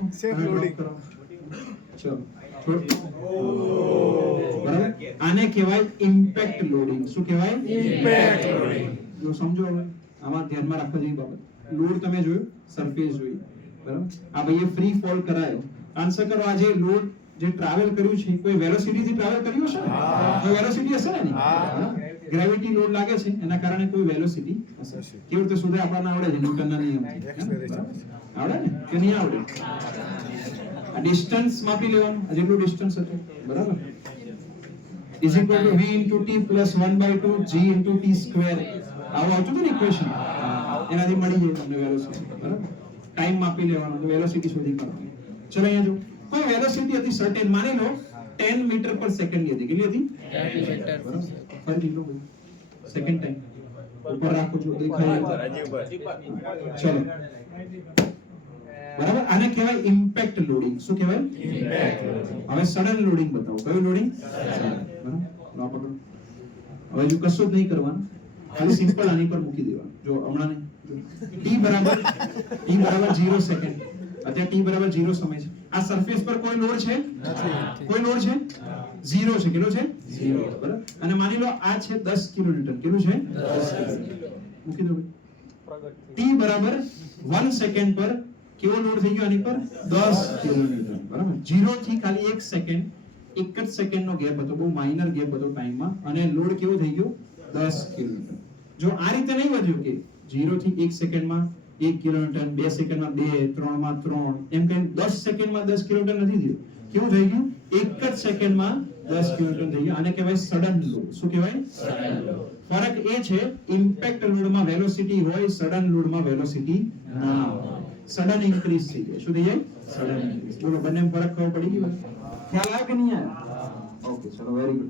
રાખો Safe loading. ચલો બરાબર, આને કહેવાય ઇમ્પેક્ટ લોડિંગ. શું કહેવાય? Impact loading. જો સમજો હવે આમાં ધ્યાનમાં રાખવા જેવી બાબત. લોડ તમે જોયું, સરફેસ જોઈ, બરાબર. આ ભાઈએ ફ્રી ફોલ કરાયો. આન્સર કરો, આ જે લોડ જે ટ્રાવેલ કર્યું છે કોઈ વેલોસિટી થી ટ્રાવેલ કર્યું હશે ને? કોઈ વેલોસિટી હશે ને? ગ્રેવિટી લોડ લાગે છે એના કારણે કોઈ વેલોસિટી હશે. કેવી રીતે શોધે આપણને આવડે છે? ન્યૂટનના નિયમ આવડે ને કે નહીં આવડે? આ ડિસ્ટન્સ માપી લેવાનું, આ જેટલું ડિસ્ટન્સ હતું, બરાબર, is equal to v into t plus 1/2 g into t square. આવું આવતું હતું ને ઇક્વેશન, એનાથી મળી જાય તમને વેલોસિટી, બરાબર. ટાઈમ માપી લેવાનો તો વેલોસિટી શોધી કાઢવાની. ચલો અહીંયા જો કોઈ વેલોસિટી હતી સર્ટેન, માની લો 10 મીટર પર સેકન્ડ ની હતી. કેટલી હતી? 10 મીટર. બરાબર, ફરી લો સેકન્ડ ટાઈમ ઉપર રાખો છો, દેખાય? ચલો બરાબર, આને કહેવાય ઇમ્પેક્ટ લોડિંગ. શું કહેવાય? Impact loading. હવે સડન લોડિંગ બતાવો. કયું લોડિંગ? બરાબર, લો પકડો. હવે જો કશું જ નહીં કરવાનું, ખાલી સિમ્પલ આની પર મૂકી દેવાનું. જો હમણાં નહીં, t બરાબર 0 સેકન્ડ, અત્યારે t બરાબર 0 સમય છે. આ સરફેસ પર કોઈ લોડ છે? નથી. કોઈ લોડ છે? 0 છે. કેટલો છે? 0. બરાબર, અને માની લો આ છે 10 કિલોન્યુટન. કેટલું છે? 10 કિલોન્યુટન. મૂકી દો ભાઈ. t બરાબર 1 સેકન્ડ પર કેવો લોડ થઈ ગયો આની પર? 10 કિલોન્યુટન. બરાબર, 0 થી ખાલી 1 સેકન્ડ, એક જ સેકન્ડનો ગેપ હતો, બહુ માઇનર ગેપ હતો ટાઈમમાં, અને લોડ કેવો થઈ ગયો? 10 કિલોન્યુટન. જો આ રીતે નહીં વધ્યો કે 0 થી 1 સેકન્ડમાં 1 કિલોન્યુટન, 2 સેકન્ડમાં 2, 3 માં 3, એમ કહીને 10 સેકન્ડમાં 10 કિલોન્યુટન નથી થયું. કેવું થઈ ગયું? એક જ સેકન્ડમાં 10 કિલોન્યુટન થઈ ગયું. આને કહેવાય સડન લોડ. શું કહેવાય? Sudden load. ફરક એ છે, ઇમ્પેક્ટ લોડમાં વેલોસિટી હોય, સડન લોડમાં વેલોસિટી ના હોય. સડન ઇન્ક્રીઝ થઈ જાય. શું થઈ જાય? Sudden increase. બોલો, બંનેમાં ફરક ખબર પડી ગયો? ખ્યાલ આવે કે નહીં આવે? ઓકે, ચલો, વેરી ગુડ.